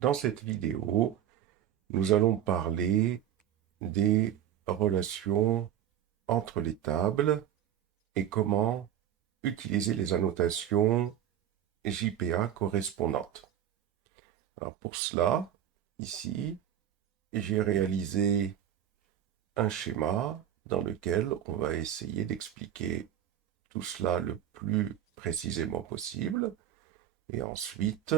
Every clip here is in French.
Dans cette vidéo, nous allons parler des relations entre les tables et comment utiliser les annotations JPA correspondantes. Alors pour cela, ici, j'ai réalisé un schéma dans lequel on va essayer d'expliquer tout cela le plus précisément possible. Et ensuite,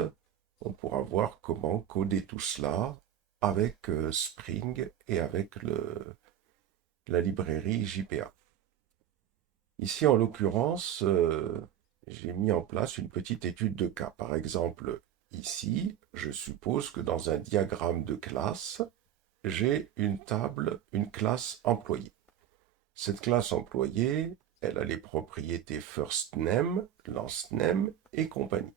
on pourra voir comment coder tout cela avec Spring et avec la librairie JPA. Ici, en l'occurrence, j'ai mis en place une petite étude de cas. Par exemple, ici, je suppose que dans un diagramme de classe, j'ai une classe employée. Cette classe employée, elle a les propriétés first name, last name et compagnie.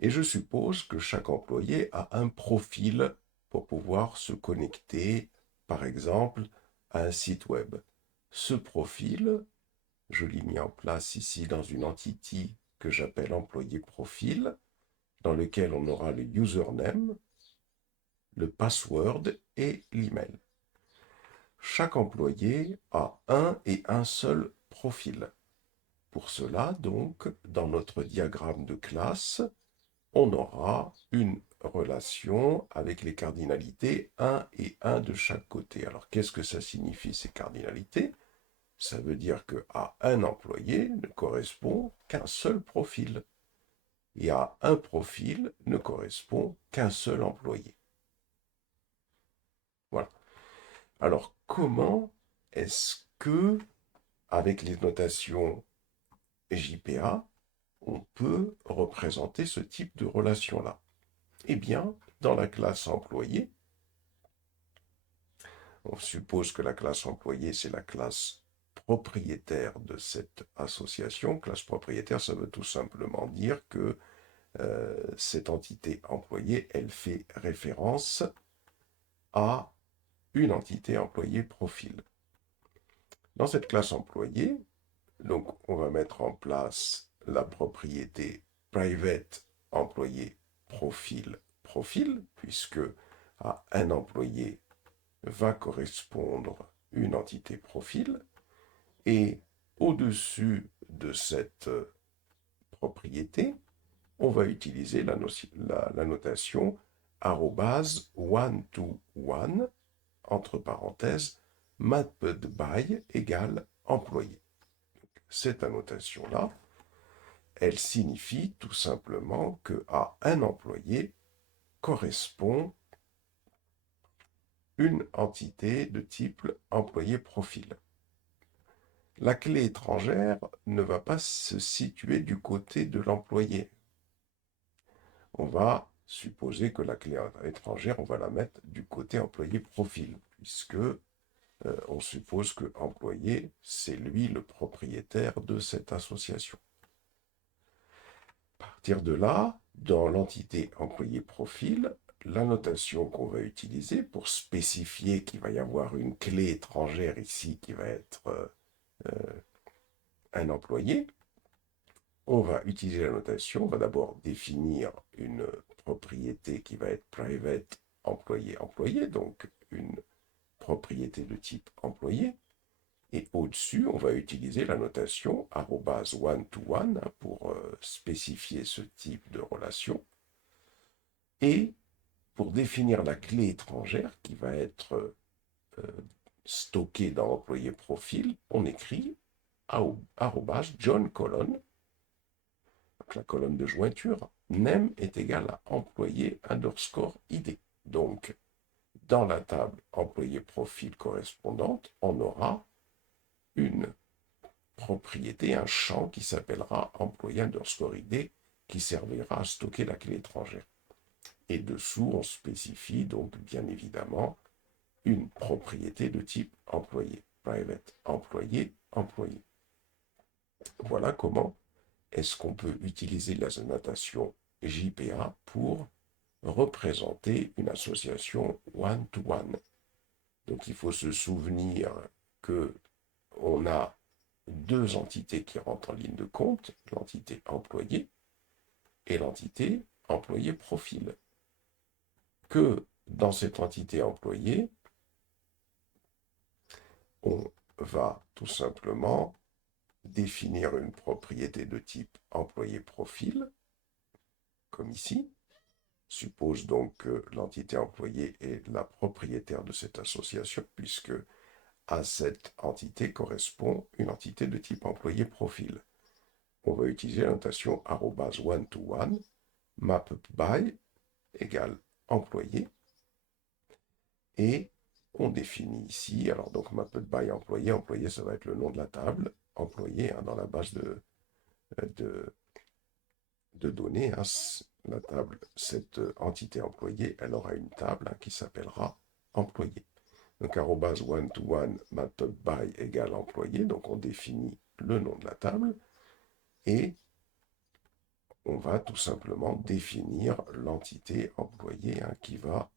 Et je suppose que chaque employé a un profil pour pouvoir se connecter, par exemple, à un site web. Ce profil, je l'ai mis en place ici dans une entity que j'appelle employé profil, dans lequel on aura le username, le password et l'email. Chaque employé a un et un seul profil. Pour cela, donc, dans notre diagramme de classe, on aura une relation avec les cardinalités 1 et 1 de chaque côté. Alors qu'est-ce que ça signifie ces cardinalités? Ça veut dire qu'à un employé ne correspond qu'un seul profil. Et à un profil ne correspond qu'un seul employé. Voilà. Alors comment est-ce que, avec les notations JPA, on peut représenter ce type de relation-là? Eh bien, dans la classe employé, on suppose que la classe employée, c'est la classe propriétaire de cette association. Classe propriétaire, ça veut tout simplement dire que cette entité employée, elle fait référence à une entité employée profil. Dans cette classe employée, donc on va mettre en place la propriété private employé profil, puisque à un employé va correspondre une entité profil, et au-dessus de cette propriété, on va utiliser la notation one-to-one, entre parenthèses, mapped by égale employé. Cette annotation-là, elle signifie tout simplement qu'à un employé correspond une entité de type employé profil. La clé étrangère ne va pas se situer du côté de l'employé. On va supposer que la clé étrangère, on va la mettre du côté employé profil, puisque on suppose que employé, c'est lui le propriétaire de cette association. À partir de là, dans l'entité employé profil, la notation qu'on va utiliser pour spécifier qu'il va y avoir une clé étrangère ici qui va être un employé, on va utiliser la notation, on va d'abord définir une propriété qui va être private employé-employé, donc une propriété de type employé. Et au-dessus, on va utiliser la notation one-to-one pour spécifier ce type de relation. Et pour définir la clé étrangère qui va être stockée dans l'employé profil, on écrit John colonne, donc la colonne de jointure, name est égal à employé underscore id. Donc, dans la table employé profil correspondante, on aura une propriété, un champ qui s'appellera employé underscore id, qui servira à stocker la clé étrangère. Et dessous, on spécifie donc bien évidemment une propriété de type employé, private employé. Voilà comment est-ce qu'on peut utiliser la notation JPA pour représenter une association one-to-one. Donc il faut se souvenir que on a deux entités qui rentrent en ligne de compte, l'entité employé et l'entité employé profil. Que dans cette entité employée, on va tout simplement définir une propriété de type employé profil, comme ici. Suppose donc que l'entité employée est la propriétaire de cette association, puisque à cette entité correspond une entité de type employé profil. On va utiliser la notation @one-to-one, map_by égale employé, et on définit ici, alors donc map_by employé, employé ça va être le nom de la table, employé dans la base de données, la table, cette entité employée, elle aura une table qui s'appellera employé. Donc @one-to-one map_by égale employé, donc on définit le nom de la table, et on va tout simplement définir l'entité employée qui va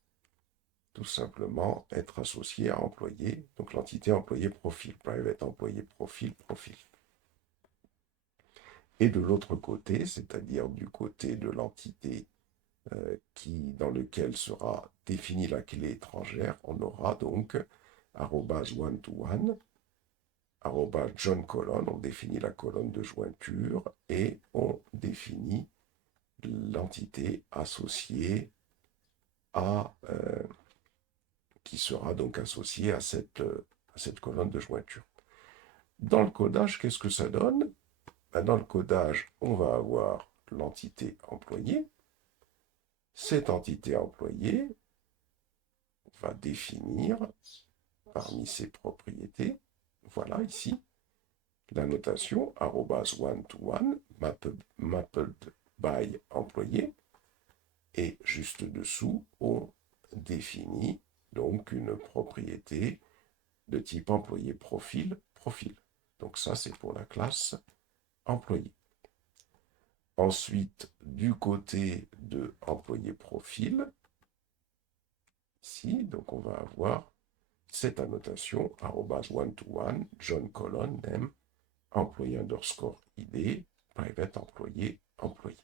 tout simplement être associée à employé, donc l'entité employé profil, private employé profil, profil. Et de l'autre côté, c'est-à-dire du côté de l'entité dans lequel sera définie la clé étrangère, on aura donc @one-to-one, @John colonne, on définit la colonne de jointure et on définit l'entité associée qui sera donc associée à cette colonne de jointure. Dans le codage, qu'est-ce que ça donne? Dans le codage, on va avoir l'entité employée. Cette entité employée va définir parmi ses propriétés, voilà ici, la notation @one-to-one, mapped by employé, et juste dessous, on définit donc une propriété de type employé profil, profil. Donc ça, c'est pour la classe employé. Ensuite, du côté de employé profil, ici, donc on va avoir cette annotation @one-to-one, John colonne, name, employé _id, private employé, employé.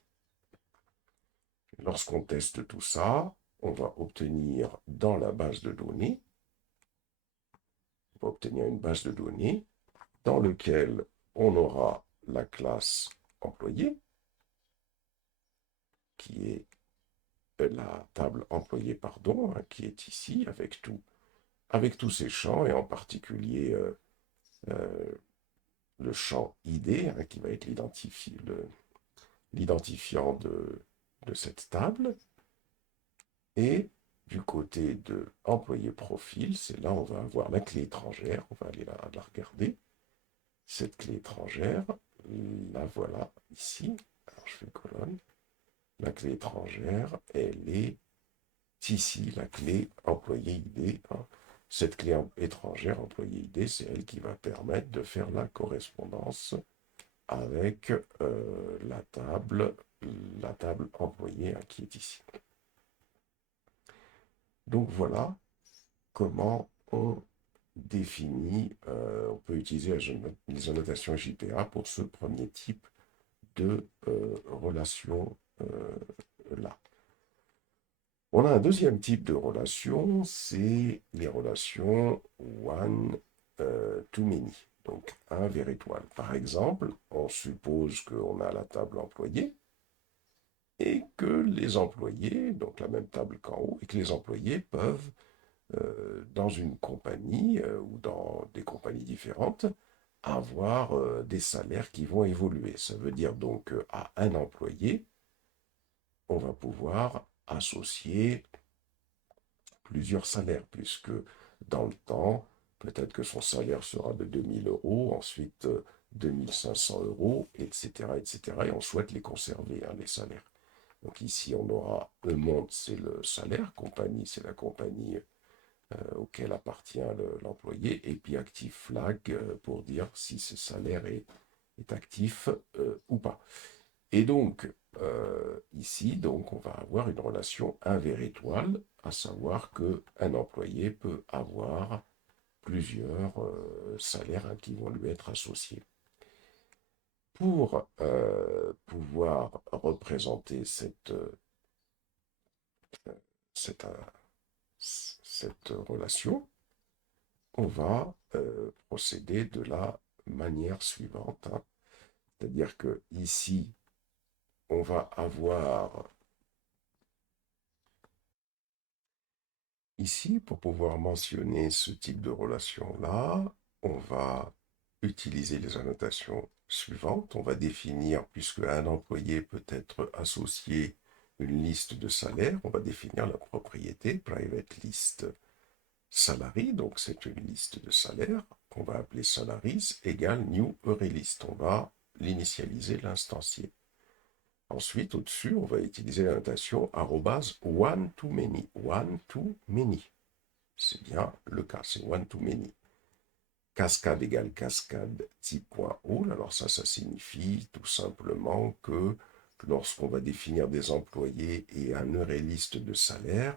Lorsqu'on teste tout ça, on va obtenir dans la base de données, on va obtenir une base de données dans laquelle on aura la classe employé, qui est la table employé, pardon, qui est ici, avec tous ces champs, et en particulier le champ ID, qui va être l'identifiant de cette table. Et du côté de employé profil, c'est là où on va avoir la clé étrangère, on va aller la regarder. Cette clé étrangère, la voilà ici. Alors je fais colonne. La clé étrangère, elle est ici, la clé employé ID. Cette clé étrangère employé ID, c'est elle qui va permettre de faire la correspondance avec la table employée qui est ici. Donc voilà comment on définit, on peut utiliser les annotations JPA pour ce premier type de relation là. On a un deuxième type de relation, c'est les relations one-to-many, donc un vers étoile. Par exemple, on suppose qu'on a la table employée et que les employés, donc la même table qu'en haut, et que les employés peuvent, dans une compagnie ou dans des compagnies différentes, avoir des salaires qui vont évoluer. Ça veut dire donc qu'à un employé, on va pouvoir associer plusieurs salaires, puisque dans le temps, peut-être que son salaire sera de 2000 €, ensuite 2500 €, etc., etc., et on souhaite les conserver, les salaires. Donc ici, on aura Monde, c'est le salaire, compagnie, c'est la compagnie auquel appartient l'employé, et puis active flag pour dire si ce salaire est actif ou pas. Et donc, ici, donc, on va avoir une relation 1 vers étoile, à savoir qu'un employé peut avoir plusieurs salaires qui vont lui être associés. Pour pouvoir représenter cette cette, cette relation, on va procéder de la manière suivante, hein. C'est-à-dire que ici, on va avoir ici, pour pouvoir mentionner ce type de relation-là, on va utiliser les annotations suivantes. On va définir, puisque un employé peut être associé une liste de salaires, on va définir la propriété private list salary, donc c'est une liste de salaires qu'on va appeler salaries égale new array list. On va l'initialiser, l'instancier. Ensuite, au-dessus, on va utiliser la notation one to many. One to many. C'est bien le cas, c'est one to many. Cascade égale cascade type.all. Alors ça signifie tout simplement que lorsqu'on va définir des employés et un array list de salaire,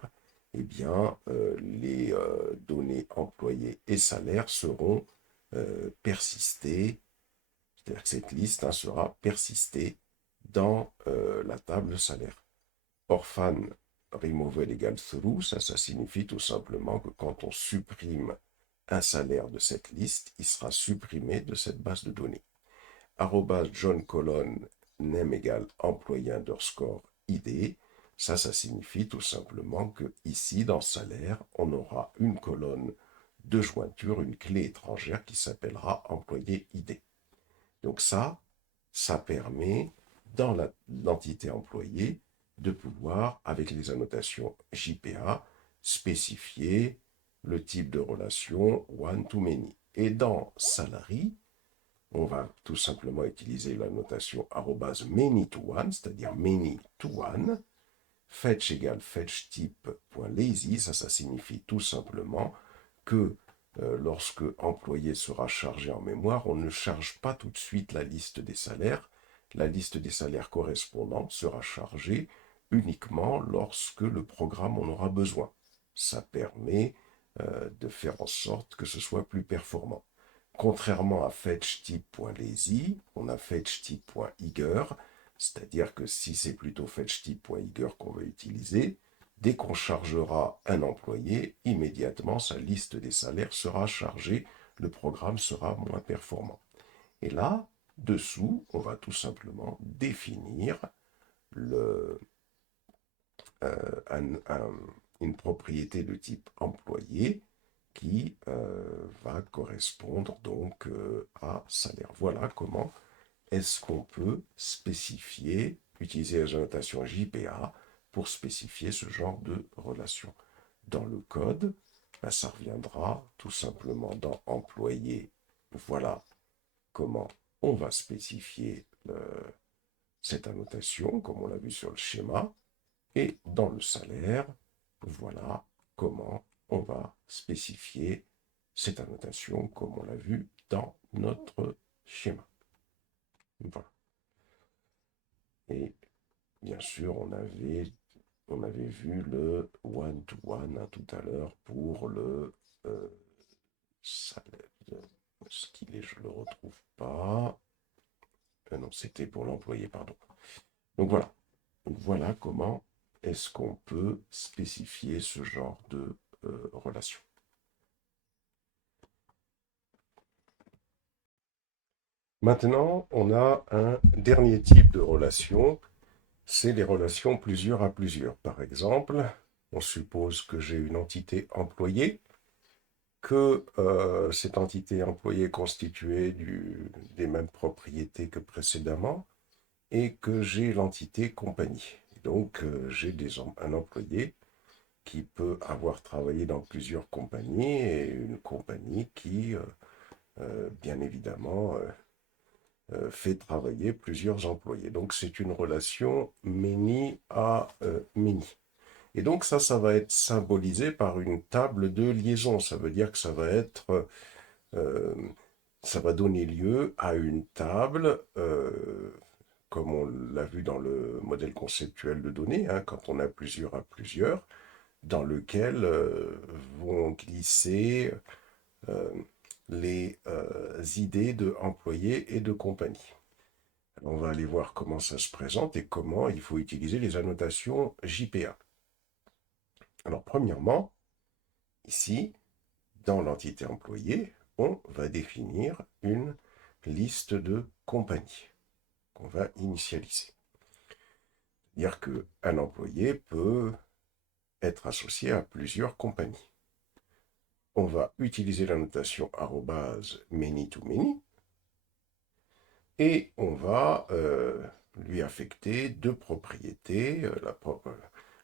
eh bien, les données employés et salaires seront persistées, c'est-à-dire que cette liste sera persistée dans la table salaire. Orphan removal égale through, ça signifie tout simplement que quand on supprime un salaire de cette liste, il sera supprimé de cette base de données. Arrobas John colon name égale employé underscore ID, ça signifie tout simplement que ici, dans salaire, on aura une colonne de jointure, une clé étrangère qui s'appellera employé ID. Donc ça permet, dans l'entité employée, de pouvoir, avec les annotations JPA, spécifier le type de relation one-to-many. Et dans salary, on va tout simplement utiliser la notation @many-to-one, c'est-à-dire many-to-one. Fetch égale fetch type.lazy, ça signifie tout simplement que lorsque employé sera chargé en mémoire, on ne charge pas tout de suite la liste des salaires. La liste des salaires correspondants sera chargée uniquement lorsque le programme en aura besoin. Ça permet de faire en sorte que ce soit plus performant. Contrairement à fetchType.lazy, on a fetchType.eager, c'est-à-dire que si c'est plutôt fetchType.eager qu'on va utiliser, dès qu'on chargera un employé, immédiatement sa liste des salaires sera chargée, le programme sera moins performant. Et là, dessous, on va tout simplement définir une propriété de type employé qui va correspondre donc à salaire. Voilà comment est-ce qu'on peut spécifier, utiliser la notation JPA pour spécifier ce genre de relation. Dans le code, ça reviendra tout simplement dans employé. Voilà comment on va spécifier cette annotation, comme on l'a vu sur le schéma. Et dans le salaire, voilà comment on va spécifier cette annotation comme on l'a vu dans notre schéma. Voilà. Et bien sûr, on avait vu le one-to-one tout à l'heure pour le salaire. Ce qu'il est, je ne le retrouve pas. Non, c'était pour l'employé, pardon. Donc voilà. Voilà comment est-ce qu'on peut spécifier ce genre de relation. Maintenant, on a un dernier type de relation, c'est les relations plusieurs à plusieurs. Par exemple, on suppose que j'ai une entité employée, que cette entité employée est constituée des mêmes propriétés que précédemment, et que j'ai l'entité compagnie. Donc, j'ai un employé qui peut avoir travaillé dans plusieurs compagnies et une compagnie qui, bien évidemment, fait travailler plusieurs employés. Donc c'est une relation many à many. Et donc ça va être symbolisé par une table de liaison. Ça veut dire que euh, ça va donner lieu à une table, comme on l'a vu dans le modèle conceptuel de données, quand on a plusieurs à plusieurs, dans lequel vont glisser euh, les idées de employés et de compagnie. On va aller voir comment ça se présente et comment il faut utiliser les annotations JPA. Alors, premièrement, ici, dans l'entité employée, on va définir une liste de compagnies qu'on va initialiser. C'est-à-dire qu'un employé peut être associé à plusieurs compagnies. On va utiliser la notation @many-to-many et on va lui affecter deux propriétés,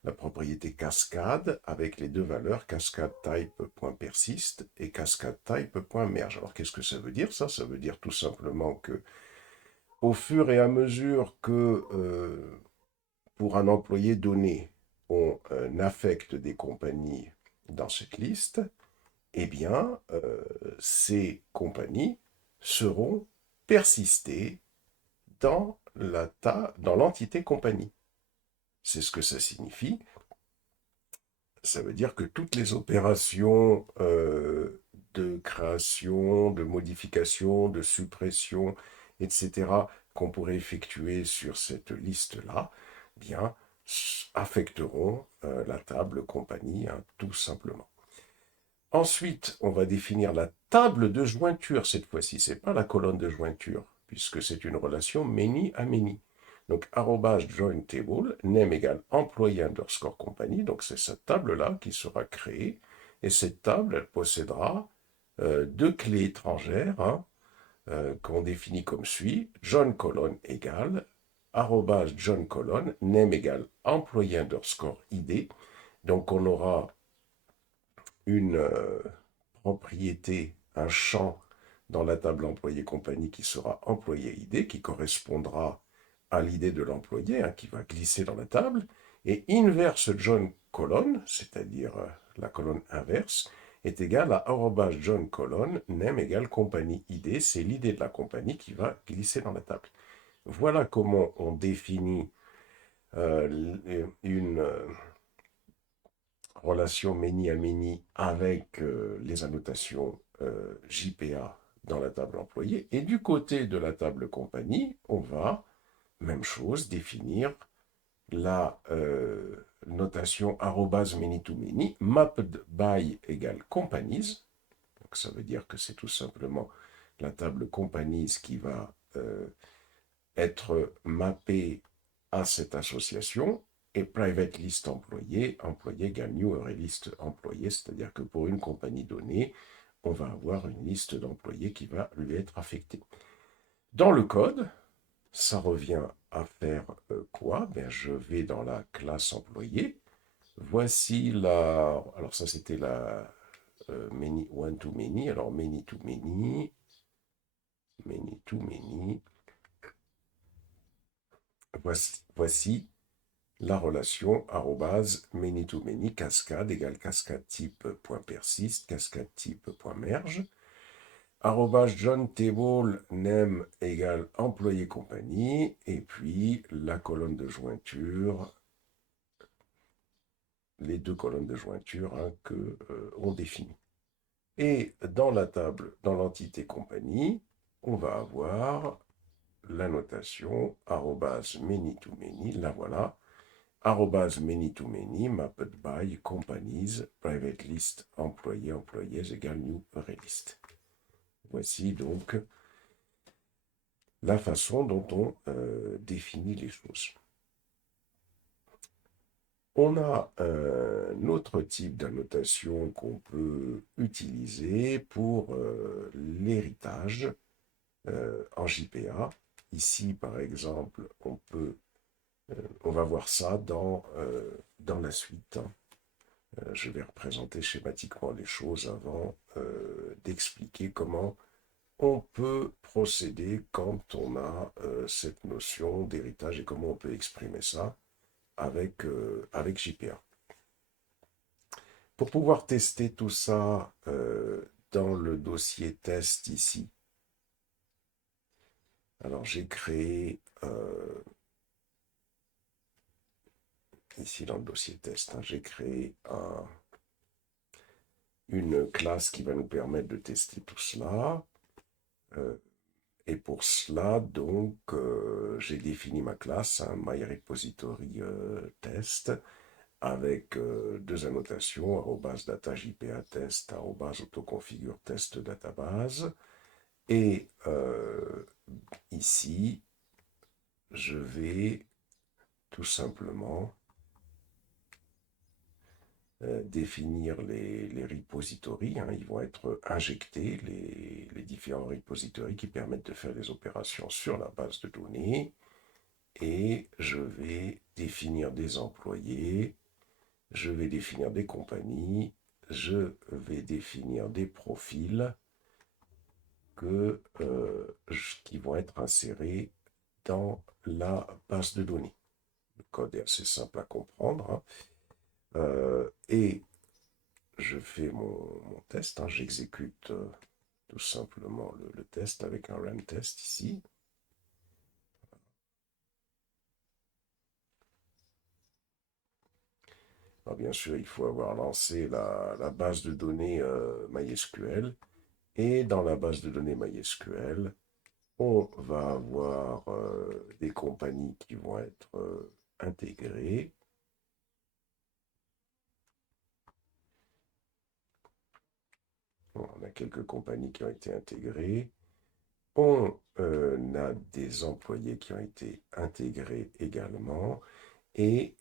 la propriété cascade avec les deux valeurs cascadeType.persist et cascadeType.merge. Alors qu'est-ce que ça veut dire ça? Ça veut dire tout simplement que au fur et à mesure que pour un employé donné, on affecte des compagnies dans cette liste, eh bien, ces compagnies seront persistées dans l'entité compagnie. C'est ce que ça signifie. Ça veut dire que toutes les opérations de création, de modification, de suppression, etc., qu'on pourrait effectuer sur cette liste-là, bien, affecteront la table compagnie, hein, tout simplement. Ensuite, on va définir la table de jointure cette fois-ci. Ce n'est pas la colonne de jointure, puisque c'est une relation many à many. Donc, @join table, name égale employé underscore compagnie. Donc, c'est cette table-là qui sera créée. Et cette table, elle possédera deux clés étrangères hein, qu'on définit comme suit. John colonne égale @John colonne, name égale employé underscore ID. Donc, on aura une propriété, un champ dans la table employé compagnie qui sera employé ID, qui correspondra à l'idée de l'employé, hein, qui va glisser dans la table, et inverse John colonne, c'est-à-dire la colonne inverse, est égal à @John colonne, name égale compagnie ID, c'est l'idée de la compagnie qui va glisser dans la table. Voilà comment on définit une relation many à many avec les annotations JPA dans la table employée. Et du côté de la table compagnie, on va, même chose, définir la notation @many-to-many, mapped by égale companies. Donc ça veut dire que c'est tout simplement la table companies qui va être mappée à cette association. Et private list employé, employé égale new array list employé, c'est-à-dire que pour une compagnie donnée, on va avoir une liste d'employés qui va lui être affectée. Dans le code, ça revient à faire quoi? Ben, je vais dans la classe employé. Voici la... Alors ça, c'était la many, one to many. Alors many to many, many to many. Voici la relation @many-to-many cascade égale cascade type.persist, cascade type.merge, @John table name égale employé compagnie, et puis la colonne de jointure, les deux colonnes de jointure hein, que on définit. Et dans la table, dans l'entité compagnie, on va avoir la notation @many-to-many, la voilà, @many-to-many, mapped by companies, private list, employés, employés égale new array list. Voici donc la façon dont on définit les choses. On a un autre type d'annotation qu'on peut utiliser pour l'héritage en JPA. Ici, par exemple, on va voir ça dans la suite. Je vais représenter schématiquement les choses avant d'expliquer comment on peut procéder quand on a cette notion d'héritage et comment on peut exprimer ça avec JPA. Pour pouvoir tester tout ça dans le dossier test ici, alors j'ai créé ici dans le dossier test, hein, j'ai créé une classe qui va nous permettre de tester tout cela. Et pour cela, donc, j'ai défini ma classe, hein, MyRepository test, avec deux annotations, @data_jpa_test, @autoconfigure_test database. Et ici, je vais tout simplement définir les repositories. Ils vont être injectés, les différents repositories qui permettent de faire des opérations sur la base de données. Et je vais définir des employés, je vais définir des compagnies, je vais définir des profils qui vont être insérés dans la base de données. Le code est assez simple à comprendre. Et je fais mon test. J'exécute tout simplement le test avec un run test ici. Alors, bien sûr, il faut avoir lancé la base de données MySQL. Et dans la base de données MySQL, on va avoir des compagnies qui vont être intégrées. Bon, on a quelques compagnies qui ont été intégrées. On a des employés qui ont été intégrés également. Et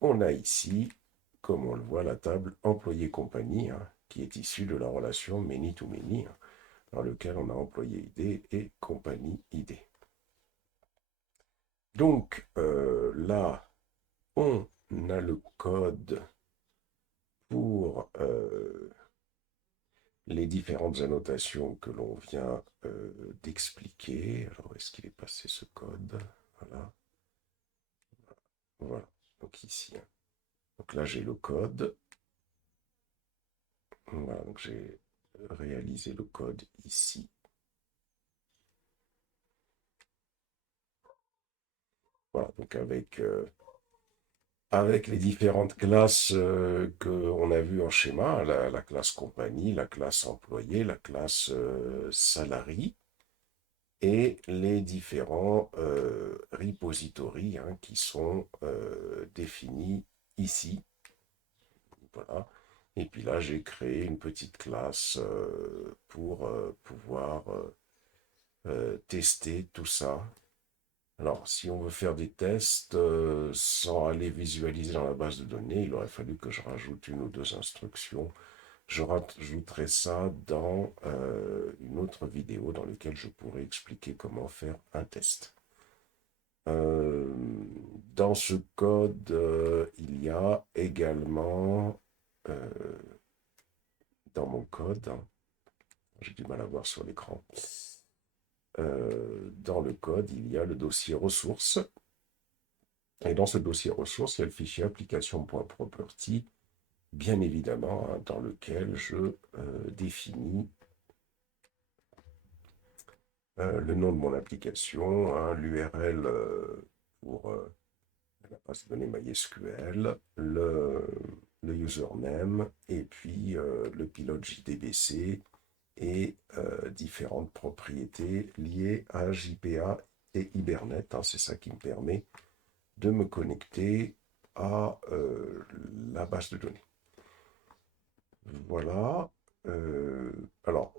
on a ici, comme on le voit, la table employé-compagnie, qui est issue de la relation many-to-many, dans lequel on a employé ID et compagnie ID. Donc là, on a le code pour les différentes annotations que l'on vient d'expliquer. Alors, est-ce qu'il est passé ce code? Voilà. Voilà. Donc ici. Donc là, j'ai le code. Voilà. Donc j'ai réalisé le code ici. Voilà. Donc avec les différentes classes qu'on a vues en schéma, la classe compagnie, la classe employé, la classe salarié, et les différents repositories qui sont définis ici. Voilà. Et puis là, j'ai créé une petite classe pour pouvoir tester tout ça. Alors, si on veut faire des tests sans aller visualiser dans la base de données, il aurait fallu que je rajoute une ou deux instructions. Je rajouterai ça dans une autre vidéo dans laquelle je pourrai expliquer comment faire un test. Dans ce code, il y a également, dans mon code, j'ai du mal à voir sur l'écran, dans le code, il y a le dossier ressources. Et dans ce dossier ressources, il y a le fichier application.property, bien évidemment, dans lequel je définis le nom de mon application, l'URL pour la base de données MySQL, le username, et puis le pilote JDBC et différentes propriétés liées à JPA et Hibernate. C'est ça qui me permet de me connecter à la base de données. Voilà. Alors,